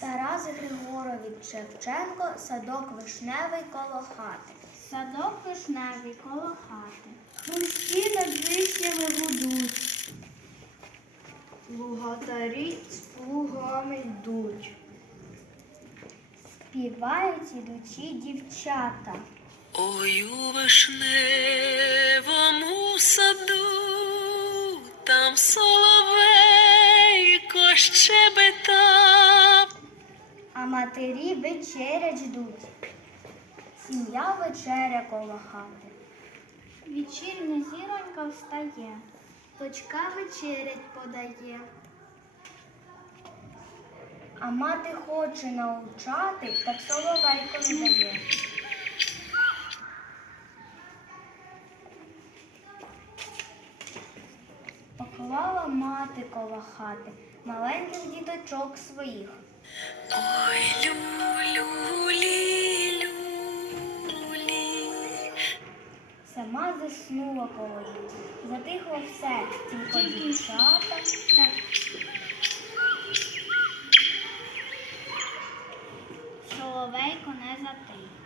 Тарас Григорович Шевченко, садок вишневий коло хати. Садок вишневий коло хати. Хрущі над вишнями гудуть. Лугатарі з плугами йдуть. Співають ідучі дівчата. Ой, у вишневому саду, там соловейко щебетав. А матері вечерять ждуть. Сім'я вечеря коло хати. Вечірня зіронька встає. Дочка вечерять подає. А мати хоче научати, так соловейко не дає. Поклала мати коло хати маленьких діточок своїх. Сама заснула коло. Затихло все, тільки дівчата та Соловейко не затих.